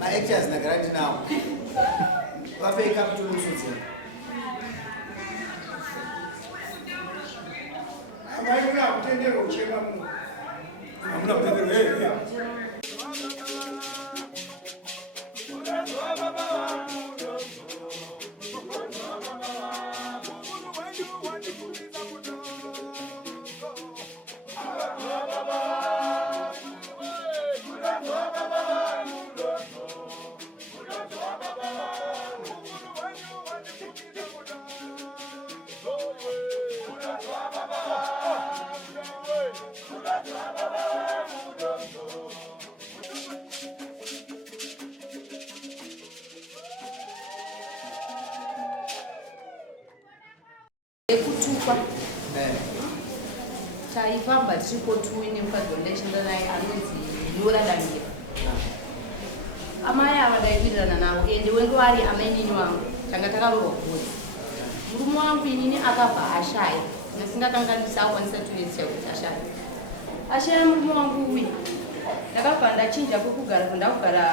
My actors na grande now. Vai pegar tudo isso. Amai não entendeu o que vamos. Não entendeu. Chaifamba tichikotuine mukadhoneshenda naye anonzi Yoradamira. Amai ava ndaiwirirana navo ende wenge vari amainini wangu tanga takarorwa bvudzi. Murume wangu inini akabva ashaya nasingakanganisa akwanisa tuedza kuti ashaya. Ashaya murume wangu uyu ndakabva ndachinja kwekugara kwandakugara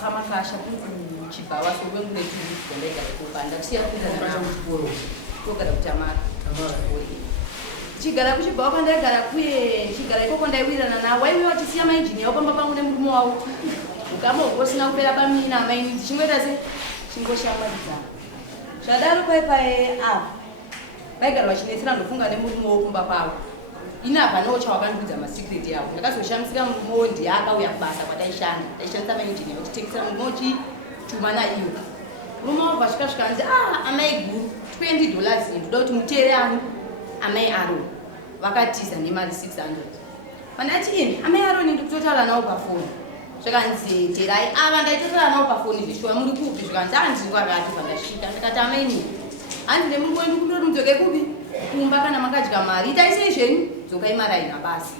pamakasha kuchibhawa sokwengune tuzi kwandaigara kupa ndakusiya kuita nachauchikoro togara kutamara. Chigara kuchibhawa kwandaigara kuye chigara ikoko ndaiwirirana nawo waiwe wachisiya mainjini yavo pamba pangu nemurume wavo ukama ugosina kupera pamini namaini ndichingoita se chingoshamwaridzana zvadaro paipai apa vaigara vachinetsera ndofunga nemurume wokumba kwavo ini apa nocha wakandibudza masikireti yavo ndakazoshamisika murume ndiye akauya kubasa kwataishanda taishandisa mainjini yavo titekesera murume uchituma naiyo murume wavo vasvikasvika anzi amai guru $20 ndoda kuti muteere angu amai Aaron vakatiza nemari 600 pandati ini amai Aaron ndikutotaura nawo pafoni zvakanzi terai ava ndaitotaura nawo pafoni zvishwa muri kupi zvikanzi handiri kwakati pandasvika ndikati amaini handi nemungu wendu kundoti mudzoke kupi kumba kana makadya mari itai sei zvenyu dzokai maraina basi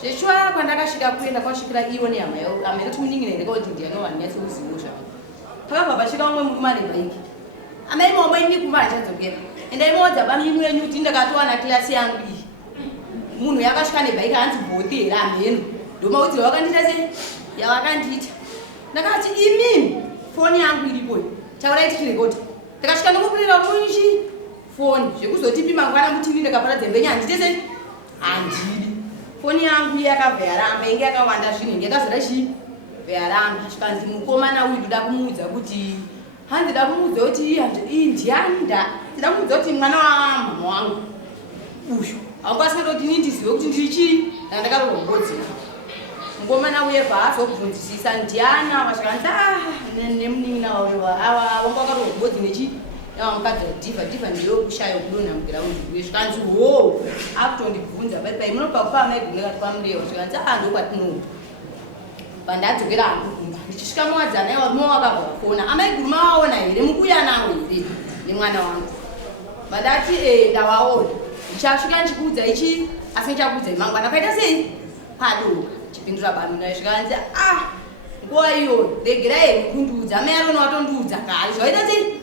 zveshwa kwandakasvika kuenda kwasvikira iwo nehama yoti muningi ndekauti ndianova ndinyatsokuzivo zvangu pakabva pasvika umwe murume ane bhaiki amai maombaini kumba hachadzokera endaimaudza bamimi wenyu kuti ndakatowana klasi yangu iyi munhu yakasvika nebhaiki hanzi bhote ramheno ndomaudzira wakandiita sei yavakandiita ndakati imini foni yangu iripo taurai tichirekota ndakasvika nomupurira munji foni zvekuzoti mangwana mutivi ndakaparadza mbenya handite sei handidi foni yangu yakabva yaramba inge yakawanda zvinhu yakazara chii yaramba zvikanzi mukomana uyu ndoda kumuudza kuti handida kumuudza kuti ndiani ndida kumuudza kuti mwana wamama wangu uyu haungasingaita kuti ini ndizive kuti ndiri chii ndakarorwa ngodzina mukomana uye paazobvunzisisa ndiana vasvikanzi nemunin'ina ava vanga vakarorwa ngodzi nechi yavamukadzi dhivha ndiyo kushayo kudonha mugiraundi uye zvikanzi ho akutondibvunza pai munobva kupa amai gunekati kwamureva zvikanzi ndokwatinoba pandadzokera hangu kumba ndichisvika muwadzana ivarume wakabva kona amai guruma waona here mukuya nawo here nemwana wangu vandati ndavaona ndichasvika ndichikuudza ichi asi ndichakuudzai mangwana kaita sei padoka chipindura banuna zvikanzi nguva iyo regerai heri kundiudza amai arona watondiudza kare zvaita sei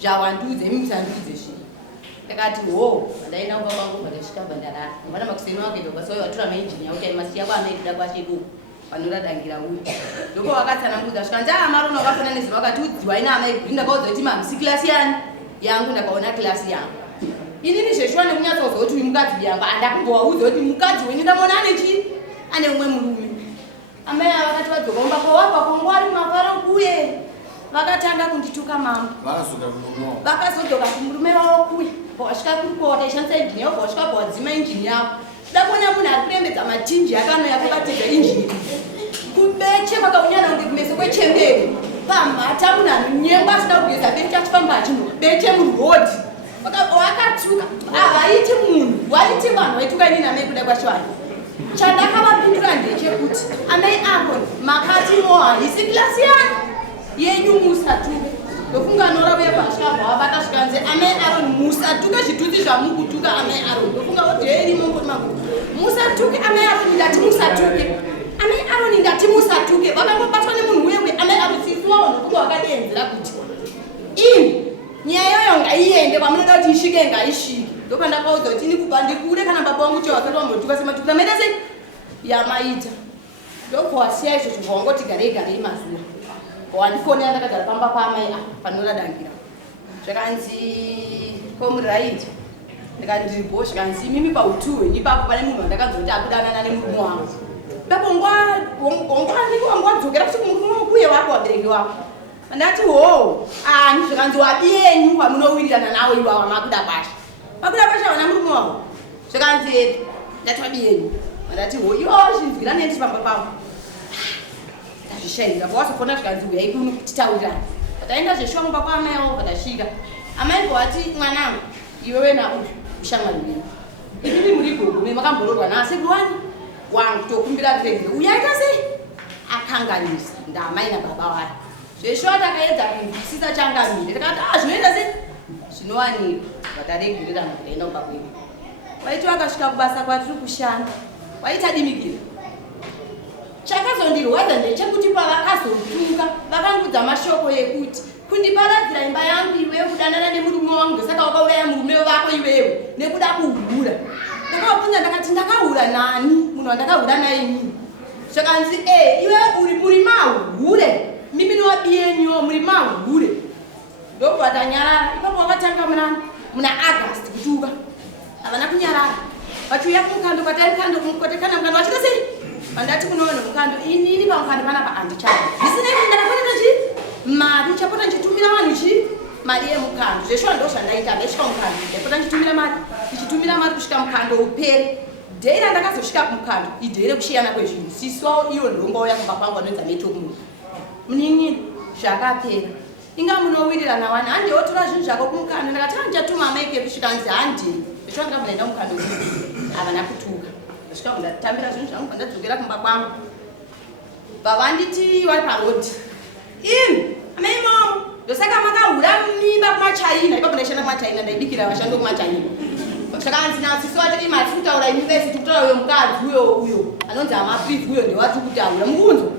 zvawandiudza imi musandiudze zviri ndakati ho vandaenda kumba kwangu vandasvika bhandarara mangwana makuseni wakuenda kubasa watora mainjini yavo taimasiya kwaamai kuda kwacheduku panoradangira uyu ndoko wakatsanangudza zvikanzi marona wakafana neziva wakati udziwai naamai guri ndakaudza kuti mamisi klasi yani yangu ndakaona klasi yangu inini zveshwa nekunyatsaudza kuti uyu mukadzi yangu handakumbowaudza kuti mukadzi wenyu ndamona ane chii ane umwe murume amai ava vakati vadzoka kumba kwawabva kwangwari mafaro kuye vakatanga kundituka mambo vakazodzoka kumurume wavo kuye pawasvika kurikova taishandisa injini yavo pawasvika pawadzima injini yavo dakuona munhu ari kurembedza machinji akanoya kubatidza injini kubeche kwakaunyana kunge kumeso kwechemberi pamhata munhu anonyengwa asina kugeza beche achifamba achinwa beche murodhi wakatuka havaiti munhu waiti vanhu vaituka inini amai kuda kwachivana chandakavapindura ndechekuti amai Aaron makati mohandisi klasi yanu yenyu musatuke ndofunga nora uye pashikabva vakasvikanze amai Aaron musatuke zvituti zvamukutuka amai Aaron ndofunga odheiri mongoti makutu musatuke amai Aaron ndati musatuke vatuke vakangobatwa nemunhu wewe amai amusisi wavo nokuva wakadenzera kuti ini nyaya iyoyo ngaiende kwamunoda kuti isvike ngaisvike ndopandakaudzwa kuti ini kubva ndikure kana baba wangu che wakati wambotuka sematukura maita sei yamaita ndobva wasiya izvo zvobva wangoti garei garei mazuva wandifonera ndakagara pamba paamai panoradangira zvakanzi komuraiti ndikati ndiripo zvikanzi mimi pautu hwenyu ipapo pane munhu wandakanzoti akudanana nemurume wangu ipapo wangwadzokera kuti murume ukuye wako wabereki wako ndati ho ani zvikanzi wabienyu wamunowirirana nawo iwawa makuda kwasha makuda kwasha wana murume wavo zvikanzi ndati wabienyu ndati ho iwawo chinzwira nendi pamba pavo ndazvishaira pawazofona zvikanzi uyai kuno kutitaurirani pataenda zveshomba kwaamai avo patasvika amai vati mwanangu iwewe nauyu ushamwari wenyu ivivi muri gogo makambororwa nasekuru wani wangu tokumbira kurege uyaita sei akanganisa ndamai nababa wayo zvesho takaedza kunzwisisa changamire takati zvinoita sei zvinowanikwa vataregererana kutaenda kubakwenu waiti wakasvika kubasa kwatiri kushanda waita dimikira chakazondirwadza ndechekuti pavakazotuka vakangudza mashoko ekuti kundiparadzira imba yangu iwewe kudanana nemurume wangu ndosaka wakauraya murume wako iwewe nekuda kuhura ndakavabvunza ndakati ndakahura nani munhu wandakahura naye inini zvakanzi iwe muri mahure mimi nowabienyo muri mahure ndobva tanyarara ipapo wakatanga muna agasti kutuka havana kunyarara vachiuya kumukando kwataikando kotekana mukando vachita sei vandati kunoona mukando inini pamukando panapa handichava zvisinei kuti ndakafanira chii mari chapota nchitumira vanhu chi mari yemukando zvesho ndo zvandaita ndaisvika mukando ndapota ndichitumira mari kusvika mukando upere dhei randakazosvika kumukando idhei rekushiyana kwezvinhu siswawo iyo ndomba uya kumba kwangu anoedza metomunhu muninini zvakapera inga munowirirana wani handiotora zvinhu zvako kumukando ndakati handichatuma amaike kusvika nzi handei zvesho ndakabvaenda mukando havana kutuka ndasvika kundatambira zvinhu zvangu vandadzokera kumba kwangu vavanditi vari parodhi imi amai mamo ndosaka makahura mimba kumachaina ipapo ndaishanda kumachaina ndaibikira vashando kumachaina zvakanzi nasisi watiri mati kutaura university kutaura uyo mukadzi uyo anonzi amaprivi uyo ndewati kutaura mukunzwa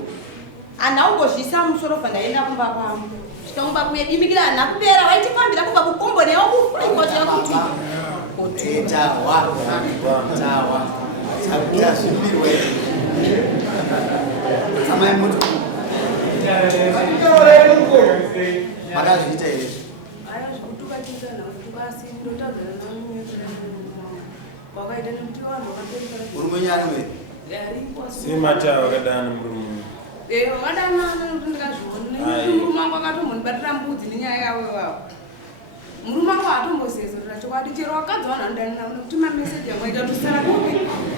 handaungozvisa musoro bva ndaenda kumba kwangu svika kumba kuye dimikira nakupera waitifambira kubva kukombo newo kufuraikotea kuti amai moto makazviita here murume nyari semata wakadana murume murume wangu akatombonibatira mbudzi nenyaya yavo ivavo murume wangu atombosezerera chokwadi chero wakadzi vanhu anodanina kutuma meseji yangu aita tusara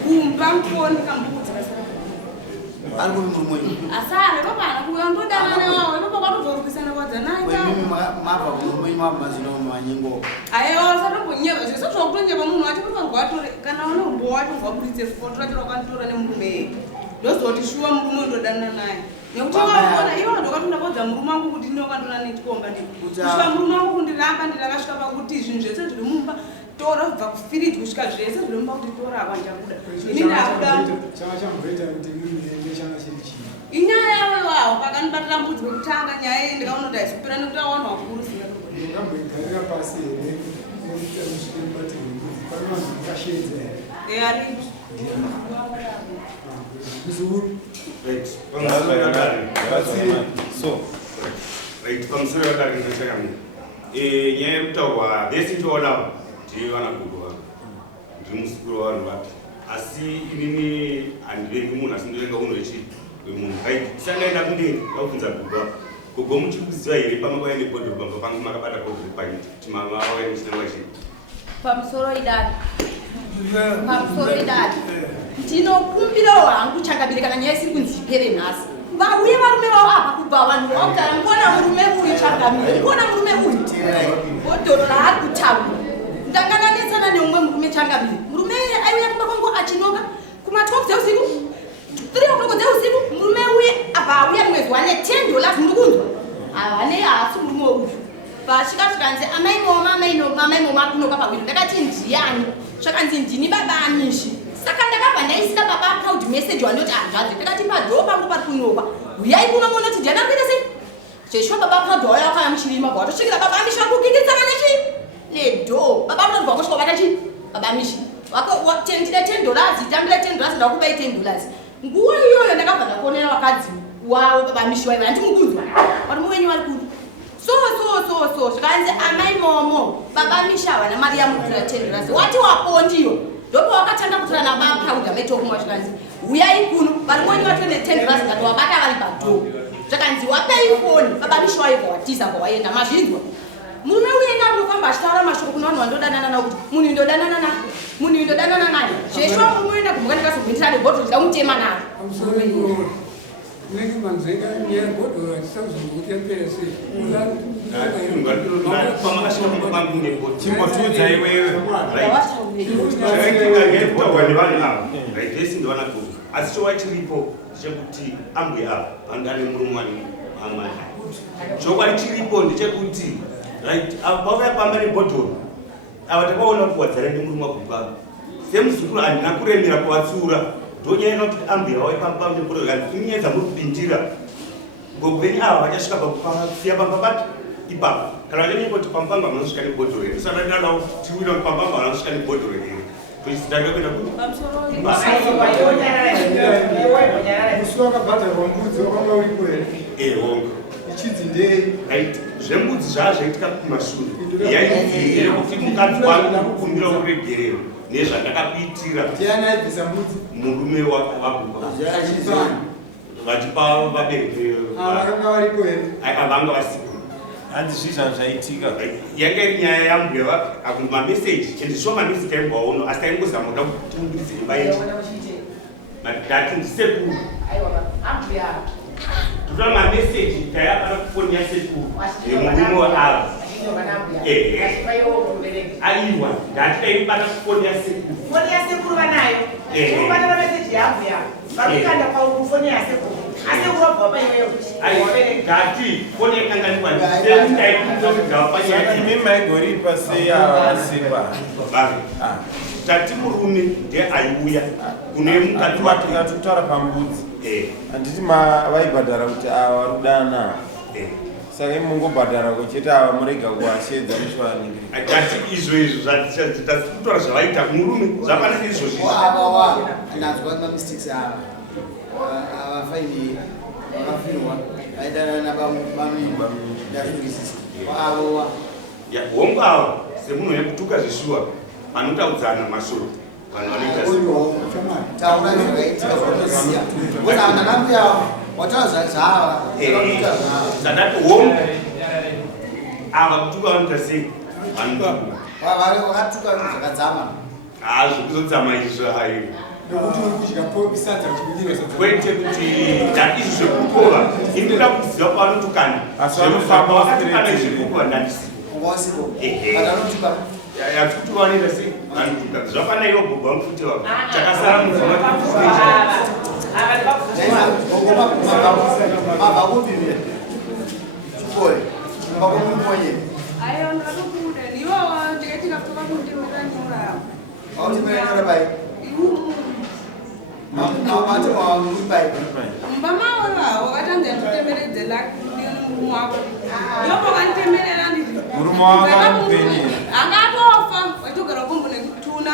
kumba mfoni kambudzi kasara ari kuri murume asare vapana kuya ndodana newawo ipapo kwatobvorukisana kwadzanaimimi mabva kumurume mabva mazvino manyingo aiwa satombonyeva zvese zvakutonyeva munhu wacho papanguvatore kana une umbo wacho ngwaburitse foto racho rakanditora nemurume yeye ndozoti shuwa murume ndodana naye nekuti waona iwo ndokatondapodza murume wangu kuti ndinokandona netikomba kusvika murume wangu kundiramba ndirakasvika pakuti zvinhu zvese zviri mumba tora kubva kufiriji kusvika zvese zviri mumba kuti tora apa njakuda ini ndakuda inyaya yavo ivavo pakanibatira mbudzi wekutanga nyaya iyi ndikaona kuti haisipera nekuti awana wakuru singagarira pasi here aripo pamusoro yakadari ndinochakamira nyaya yekutaurwa vese toolava ndivana gurwa ndiri musukuru wavanhu vapi asi inini handivengi munhu asi ndovenga unhu wechi wemunhu sangaenda kundengi akubvunza gurwa gogo muchikuziva here pamwe vaine kodhoro pamba pangu makabata kodhoro paiti kuti mama vaine chinangwa chii pamusoro idadi ndinokumbirawo hangu changamire kana nyaya isiri kunzi ipere nhasi vauye varume vavo apa kubva vanhu vautara ndikuona murume uyu changamire ndikuona murume uyu godhoro raari kutaura ndangananetsana neumwe murume changamire murume aiuya kumba kwangu achinoka kuma-12 dzeusiku 3 o'clock dzeusiku murume uye abva auya mwezi wane $10 mundikunzwa havane hasi murume uyu vasvika zvikanzi amaimoma kunoka pawiri ndakati ndiani zvakanzi ndini baba amishi saka ndakabva maisina baba proud message wanoti anzvanze takati padhoo pangu pari kunyokwa uyai kuno muona kuti ndiana kuita sei cheshwa baba proud waya wakaya muchirima kwatosvikira baba mishi wakukikitsana nechi nedhoo baba proud wakosvika kubata chi baba mishi tendida $10 tambira $10 ndakubai $10 nguva iyoyo ndakabva ndakuonera wakadzi wavo baba mishi waiva andimukunzwa wati muvenyu vari kuri so zvikanzi amai momo baba misha havana mari yamukura $10 wati wapondiyo ndopo wakatanga kutora nababa proud amaitokumwa zvikanzi uyai kuno vari mwenyu vatone $10 ngati wabata vari padhoo zvakanzi wapai foni baba misha waibva watiza kwawaenda mazvinzwa murume uyenga anofamba achitaura mashoko kuna vanhu vandodanana nao kuti munhu indodanana naye zveshwa murume uenda kumhuka ndikazogwindira nebhodhoro ndamutema naro Nenge manzenga nyaya bhodhoro achisazongokuti yapera sei chingotudza iwewe vese ndivana kuti asi chova chiripo chekuti ambwe ava vangane murume amai chokwadi chiripo ndechekuti vauya pamba nebhodhoro ava takaona kuti wadzara nemurume wagupa semuzukuru handina kuremera kuvatsiura ndonyaya kuti ambwe vauya pamba nebhodhoro kanzi inyaya dzamurikupindira ngokuveni ava vachasvika pakufia pamba bati ipapo kana vachanyange kuti pambamba vanosvika nebhodhoro here usanadanawo tiwina kuti pambamba vanosvika nebhodhoro here toisitanga kuenda kuti musi wakabhadharwa mbudzi wakanga uripo here honga ichidzi ndei zvembudzi zvaa zvaitika kumashure yaizire kuti mukadzi wangu nakukumbira uregerero nezvandakakuitira tiani aibvisa mbudzi murume wagupa vachipa vabereki vakanga varipo here vanga vasipo handi zvizvanhu zvaitika yanga iri nyaya yambweva mameseji chendishuwa mameseji aimbwa uno asi taingozama kuda kutimumbudze imba yechi ndati ndisekuru totora mameseji tayapana kufoni yasekuru murume waava aiwa ndati taibata kufoni yasekuru foni yasekuru vanayo kubata mameseji yabhuya vakukanda paufoni yasekuru asekuru wabva paiweyo ndati foni yakanganiwa ndaiaapanyaya imi maigoripa sei avasepa tati murume ndeaiuya kune mukati wake tikataura pambudzi handiti vaibhadhara kuti ava varudana saka imungobhadhara kuchiti ava murega kuwashedza mishwaningiri tati izvo tatikutora zvavaita murume zvafanira izvozvi nanzwa mamistakes ava avafaini vakafirwa vaidana nabamidazvizisi avowa hongu ava semunhu wekutuka zvishuwa panotaudzana mashoko vanhu vanoita taura zvakaitika zvaunoziya kosa ndakambuya wataura zvava zvadati hongu ava kutuka vanoita sei vanotuka vakatuka zvakadzama zvokuzodzama izvo hai nokuti uri kudya popisadza chibunyiro kwete kuti izvi zvekukova inoda kuziva pavanotukana asi vanofamba vakatukana zvekukova ndandisipo ngosipo vatanotuka yatutuka vanoita sei vanotuka zvafanira iwo bhobha mufutewa takasara mudzimai mabvakumbivira chikore mbakumumonyere aiwa ndakakunda iwowa ndikaitika kutoka kundimirira nyora autimerenyora bai mati bai mbamaora wakatanza nditemeredzela murume wako ndopo kanitemerera nditi murume wako akamupenyera akatofa waitogara kumbo nekutuna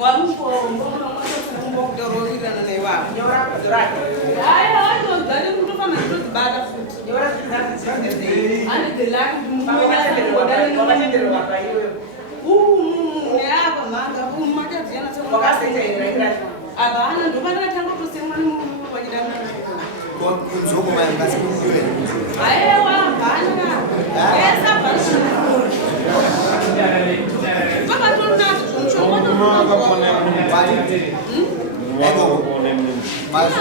wamumbokudorovirana naiwavo aiwa aitozane kutofana nditodzibata futi handidzelaki neapa mhanga makadziyana apa ana ndopatakatanga kutosemwani murume wachidamana kunzoko mayangasikumuiwe aiwa bhana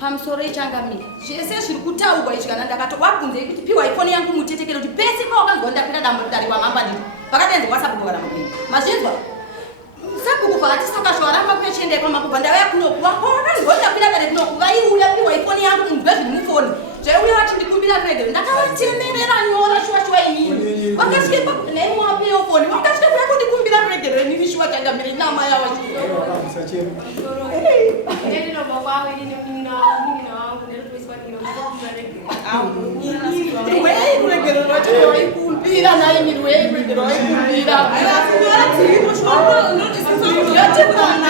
pamusoro ichangamira zvese zviri kutaurwa izvi kana ndakatowabvunzei kuti piwa ifoni yangu mutetekero kuti pese pawakanzwa ndapinda damburidari wamhamba nditi pakatenzi wasabhuku kana mapeni mazvinzwa sabhuku pakati saka zvaramba pechendekwa makubva ndauya kunoku wakanzwa ndapinda kare kunoku vaiuya piwa ifoni yangu munzwe zviri mufoni zvaiuya vachindikumbira rege ndakavatemerera nyora shuwa inini wakasvika neimwapeyo foni wakasvika kuya kundikumbira rege renini shuwa kuenda mbele na maya wa Ndio ndio baba wewe ni mimi na wangu ndio tuiswa ni wewe uregero rote kumpira na mimi wewe uregero kumpira alafu yora timu shwaro ndo sisi yatipana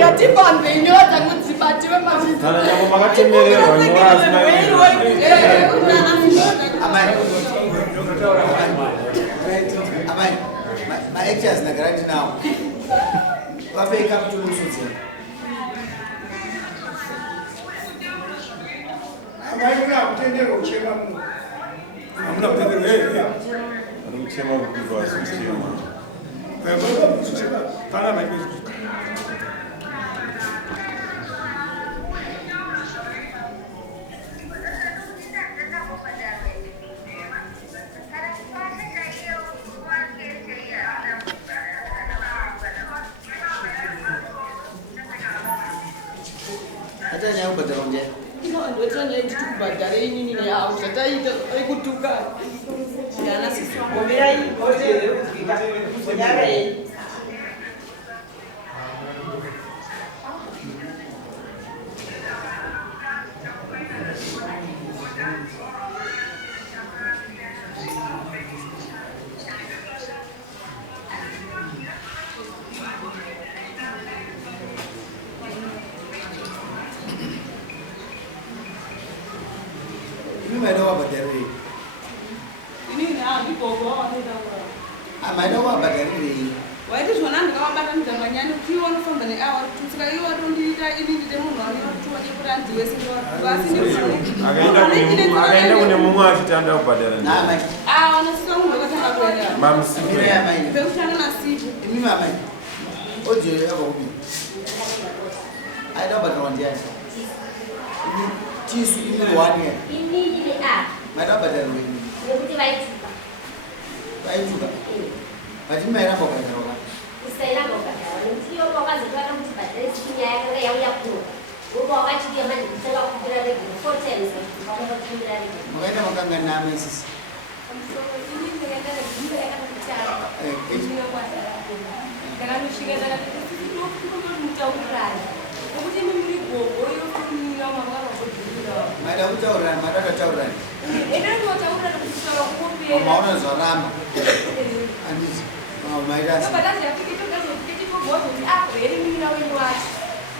yatipana nyota ngutipatiwe mazito kana nyambo makatemererwa nyorazi na Amai, my actors na right now. Wape come to Lusuzi. Amai kutendeka uchema Mungu. Hamna kutendeka anamchema mkubwa asichema Pana maiki. Hata nyayo badaronje. ndio tena tukubadala nini ni au tataita ikutuka yana sisi Ngomera hii kote kufika. Nyara hii. Maida wa badari. ini na ndipo kwa ndio Maida wa badari. waiti zvona ndikavabata mudhanganyani ukiona famba neawa tutsika iwo tondiita ini ndite munhu anotuwadi kuti andiwese akaenda kune mumwe achitanda kubhadhara Namai. anosisa munhu akatanga kuenda mamusikire pekutanga nasipo Imi mama. Oje yabo kubi. Aida badronje. Ini tisu ini wani. Ini jadi A. Maida badari. Jadi baik. Baik juga. Bajin mai rabo badaro. Istilah kok kan. Sio kok kan juga kan badari sini ya kan yang yapu. Ubo aja dia mah kalau kira lagi. Hotel sih. Kalau kira lagi. Makanya makanya nama sis. ini mereka akan bicara Eh, dengan usia dalam itu mencauran kemudian memberi gogo yang punya mama berbeda Maida ucauran, maida kacauran. ini mau cauran kalau kopi Mau na zorama. Anis. Maida. padahal saya pikir itu kan kita mau buat jadi apa ini mina buat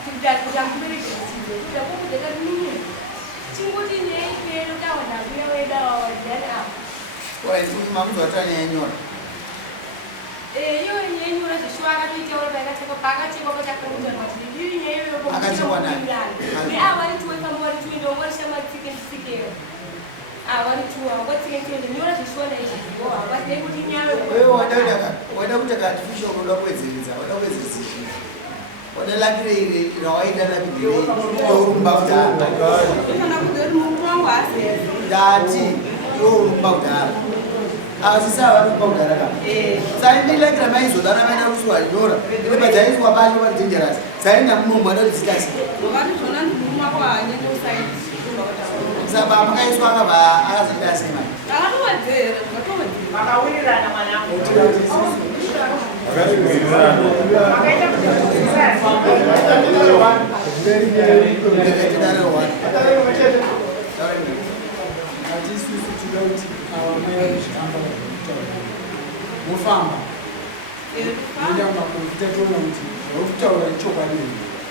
tidak beri sudah aku tidak ini cingguti nih kalau kawan aku yang beda dan apa Wala itu mamu zotanya yenyora. iyo nyenyura zishwara kuita uri pakachekwa pakachekwa pachakamutanwa kuti iri nyeyo Akachekwa nani? ne avari tuwe kamwari tuende ongorishama tsiketsikeyo avari tuwa ngotsiketsiende nyora zvishona izvizvo havatei kuti nyayo Wewe wada kutaka artificial kuda kwedzeredza, wada kwedzedzisha. Wada lakire ile rawaida na bidii. Yorumba kudala. kana kuti uri munhu wangu asese Dati yorumba kudala. Asisa warumba kudala kama. Sai ndi lakira maizo dana maina ruswa nyora. Ile badai kwa bali wa dangerous. Sai na munhu mwada discuss. ngokati zvona ndinuma kwanyenge usaiti Saba makaiswa ngaba akazita sema. akatowedzera zvatowedzera Makawirirana mwanangu. akazviwirirana Makaita kuti Ndeketara wa. Atisusu tudauti awamea shamba kutaura. Mufamba. Ndio makomputa tona kuti ukutaura chokwadi.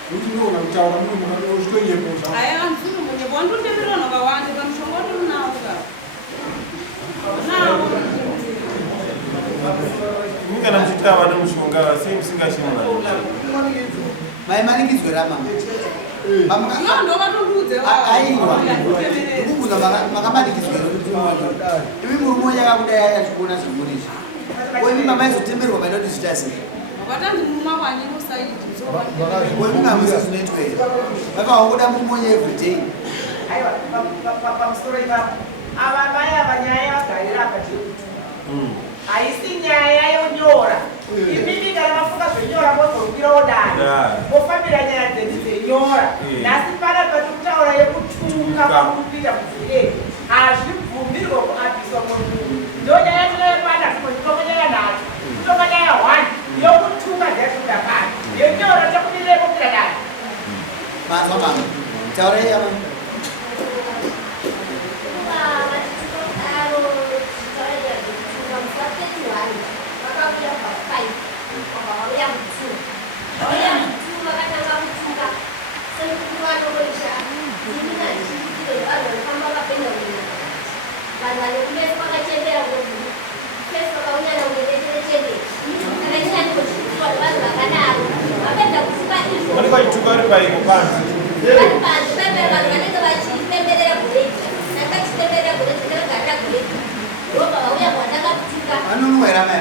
Kuti ndona kutaura munhu unotoyepoza. aya vanzuru munye wandotemerera vakawanda pamushonga watorinawo ka nawo mungana muchitava nemushonga sei musingashimwa Mai manikidzwe rama. Pamaka iwo ndovatondudze aiwa. Kukuza makamanikidzwe Ivi murumo yakakudai yakachikona zvimurizvi. Wewe mama izotemberwa maida kuti zvitasi. vakati muma kwanyenge usaiti Wewe mama zvinoitwa here. Vakawangoda mumonye every day. aiwa pamusoro ipapo. Ava vaya vanyaya vagarira apa chekutu. Haisi nyaya yonyora. Imimi kana mafunga zvenyora mozorumbira odani. Mofambira nyaya dzenyu dzenyora. Nhasi panapa patikutaura yekutuka pakurupita kuzvire. Hazvibvumirwa kuabviswa munhu. Ndonyaya tinoyepanda zvimwe ndinomenyera nacho. Kutoka Taura yama. Mari kwa ituka ari pai kupanzi. Anu nu era me.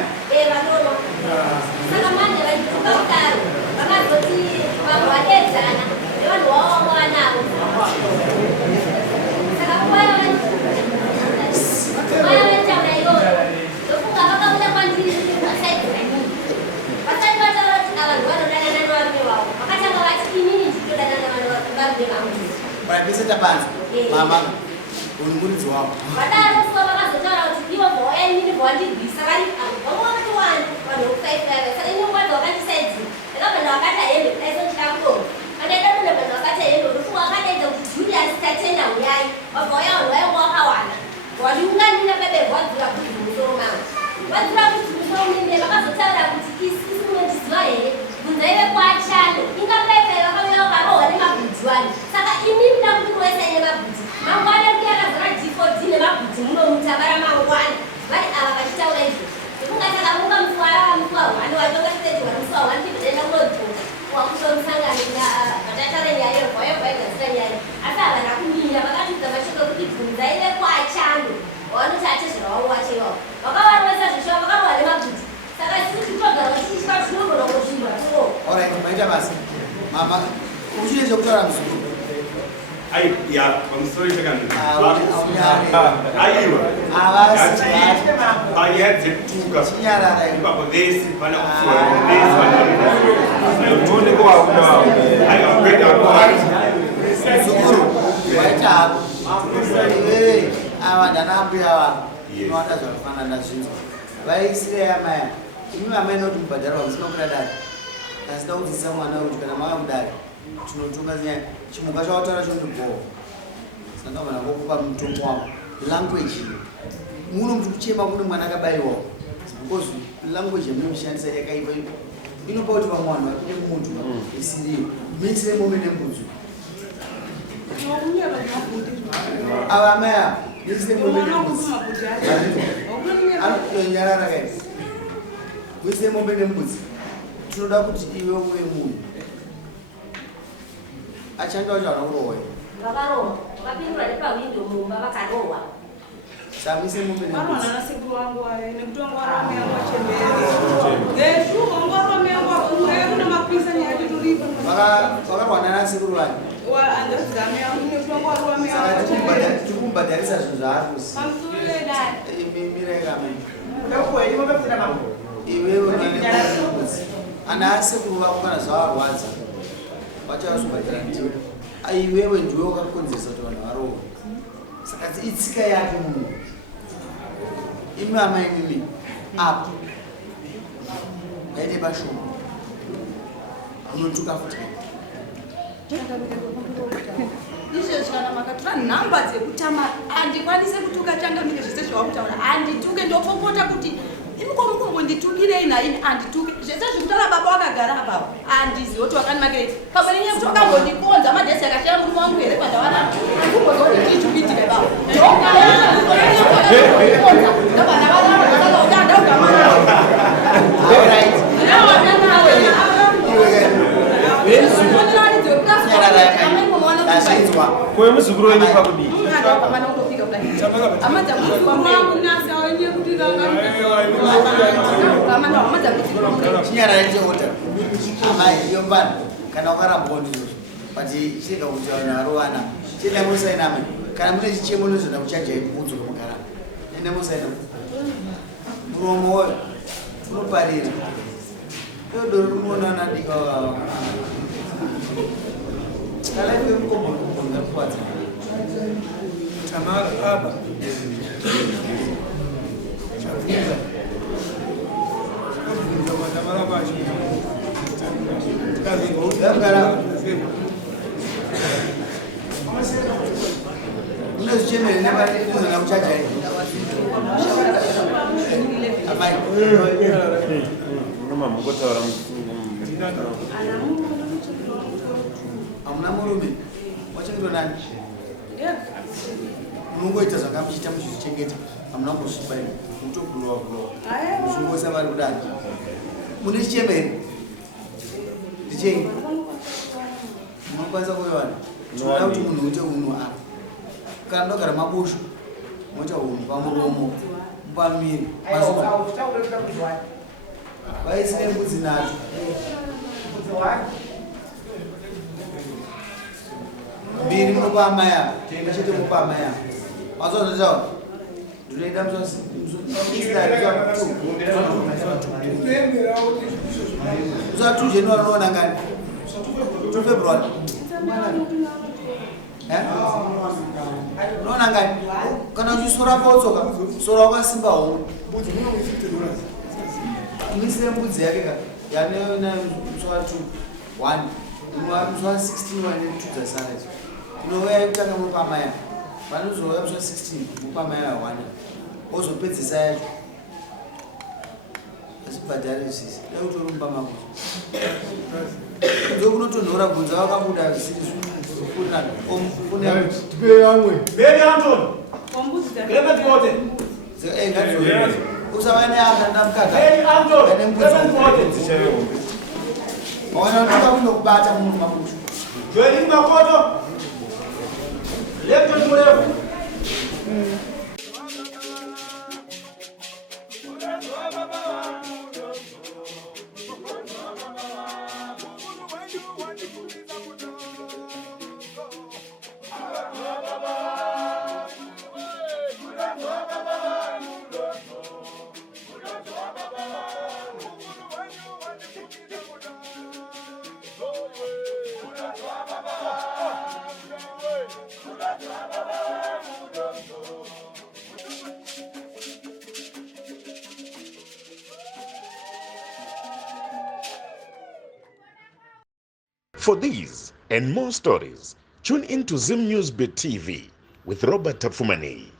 Para bisa tapan. Mama. Ulu jawab. Padahal semua orang secara jiwa bahwa ini body bisa kan, bahwa tuan kalau saya ini buat orang sesi, kalau benar kata ini, saya sudah tahu. Kalau ada benar kata ini, lu semua kan ada judi yang saya yang nyai, bahwa yang lu yang buat kawan, buat juga ni nak bebe buat juga butuh orang, buat juga butuh ni bebe kan secara butuh semua display, bunda buat channel, hingga bebe kalau yang kalau ada mah bujuan, saka ini nak butuh saya yang butuh. Mangwana kuyana zara G14 nemabuti muno mutabara mangwana bali aba bachitaula izvo tikungata kamunga mfua wani watonga stage wani mfua wani ndipedenda kunodzo wakusonsangana na batatara nyayo kwayo kwaigadzira nyayo asi ava nakuminya vakatidza vachika kuti bvunza ive kwachando wavanoti atezvera wavo wacheiwavo vakavarwesa zvisho vakawa nemabuti saka sisi togara tichiva tinogona kuzvimba too. Alright, maita basi. Mama, uchine chokutaura muzukuru. Ya, I'm sorry to come. Aiwa. Ayat zetuka. Chinyarara iwa. Baba desi pana kufua. Desi pana. Tuone kwa unawa. Ayo kwenda kwa. Muzukuru, waita hapo. Wewe, awa ndanambuya wa. Nwanda zvafanana zvinhu. Vaisire yamaya. Imi amai noti mubhadhara wamusina kudadari. Asida kudzidzisa mwana kuti kana mava kudari. Tunotunga zinya chimuka chawataura chondibhowa. Saka mwana kokupa mutombo wako. Language. Muno mtu kuchema kune mwana akabayiwa. Because language yemunoshandisa yakaipa ipo. Inopa kuti pamwana kune muntu isiriyo. Misire mombe nembudzi. Ava maya. Misire mombe nembudzi. Nyarara kai. Misire mombe nembudzi. Tinoda kuti iwe uwe munhu. Achanga uchaona kurowa. Vakarowa. Vakapindura nepawindo mumba vakarowa. Samise mombe nembudzi. Vanhu vanasekuru wangu waye nekutonga warame yangu achembere. Ngeshuwa wangu warame yangu wakuye kuna mapisa ni hadi tulipa. Vakawana nasekuru wake. Wa andazame yangu nekutonga warame yangu. Saka tikumbadharisa zvinhu zvaakusi. Mamsule dad. Mireka mimi. Ndakwe ndimo bafuna mambo. Iwewe nembudzi. Ana asekuru vako kana zvavarwadza. Vachazobhadhara ndiwe. Aiwewe ndiwe wakakonzeresa kuti vanhu varowe. Saka itsika yake munhu. Imi amai mimi apo. Ngaite bashoma. Unotuka futi. Izvezvi kana makatora nhamba dzekutama handikwanise kutuka changamire zvese zvawakutaura handituke ndopopota kuti imikomukumbonditukirei naini handituke zvese zvekutaura baba wakagara apapo handizivi kuti wakanimakirei pamwe nenyaya kuti wakambondikonza madhesi akashaya murume wangu here pandavana kumboza kuti tiitukuitike baba Kwa muzukuru wenyu pakudi. Chinyara cheota. Amai yombana kana ukarambwa ndizvo. Pati chega kuti vanhu varovana. Chenda musaina mimi. Kana mune chichemo nozoda kuchaja ibvunzo kumugara. Enda musaina. Muromo woyo unoparira. Dodori unoona nadika wawa. Kala iwe mkombo ngakwaza. Tamara aba. Chafuza. Tamara bashi. Ngara. ndinenge kuchaja amai noma mukotaura hamuna murume wachengero nani munongoita zvakamuchita muchizvichengeta hamuna kuzvibaira mutogulowa muzvingosa vari kudani mune chichemeri ndichei munokwanisa kuiwana tinoda kuti munhu uite unhu apa kana ndogara mabushu moita unhu pamuromo mupamiri vaisine mbudzi nato mbiri munopa amai apa tenga chete mupa amai apa wazozotaura ndinoita usatuje noanoona ngani 2 February unoona ngani kana uchisora pautsoka sora wakasimba homwe umisire mbudzi yake ka yanena muswa 1 muswa 16 wane 2 dzasara unoya kutanga mupa amai vanozouya muswa 16 mupa amai 1 ozopedzisa yacho asibhadhari sisi dautorumba makuti ndokunotonhora gunza wakabuda zvisiri usava neakanda mukakaana kunokubata munhu makushu For these and more stories, tune in to Zim News Bit TV with Robert Tafumani.